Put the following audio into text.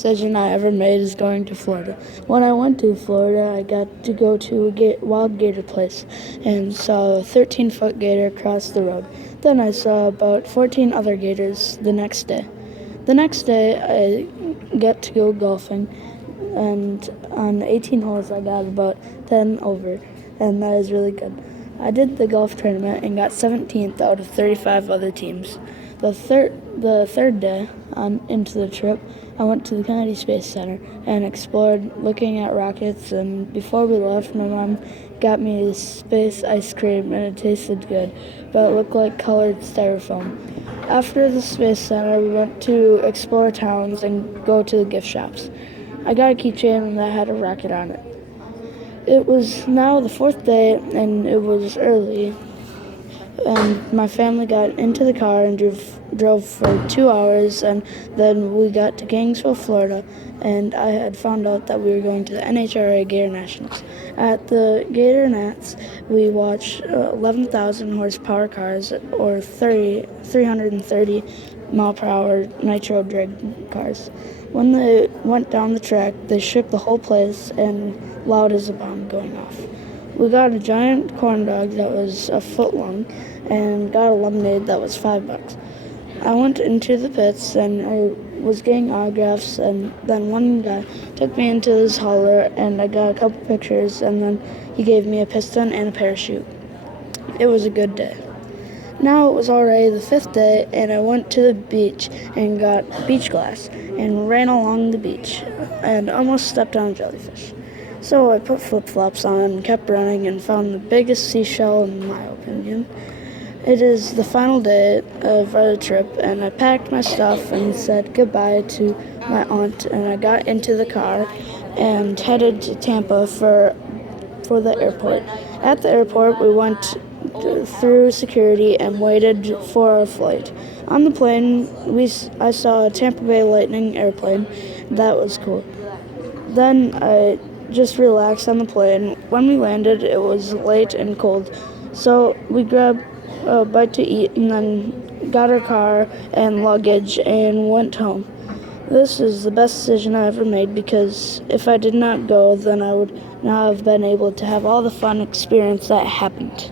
Decision I ever made is going to Florida. When I went to Florida, I got to go to a wild gator place and saw a 13-foot gator cross the road. Then I saw about 14 other gators the next day. The next day, I got to go golfing, and on 18 holes, I got about 10 over, and that is really good. I did the golf tournament and got 17th out of 35 other teams. The third day into the trip, I went to the Kennedy Space Center and explored, looking at rockets. And before we left, my mom got me space ice cream, and it tasted good, but it looked like colored styrofoam. After the Space Center, we went to explore towns and go to the gift shops. I got a keychain that had a rocket on it. It was now the fourth day, and it was early, and my family got into the car and drove for 2 hours, and then we got to Gainesville, Florida, and I had found out that we were going to the NHRA Gator Nationals. At the Gator Nats, we watched 11,000 horsepower cars, or 330 mile per hour nitro drag cars. When they went down the track, they shook the whole place, and loud as a bomb going off. We got a giant corn dog that was a foot long and got a lemonade that was $5. I went into the pits and I was getting autographs, and then one guy took me into his hauler and I got a couple pictures, and then he gave me a piston and a parachute. It was a good day. Now it was already the fifth day, and I went to the beach and got beach glass and ran along the beach and almost stepped on a jellyfish. So I put flip-flops on and kept running and found the biggest seashell in my opinion. It is the final day of our trip, and I packed my stuff and said goodbye to my aunt, and I got into the car and headed to Tampa for the airport. At the airport, we went through security and waited for our flight. On the plane, I saw a Tampa Bay Lightning airplane. That was cool. Then I just relaxed on the plane. When we landed, it was late and cold, so we grabbed a bite to eat and then got our car and luggage and went home. This is the best decision I ever made, because if I did not go, then I would not have been able to have all the fun experience that happened.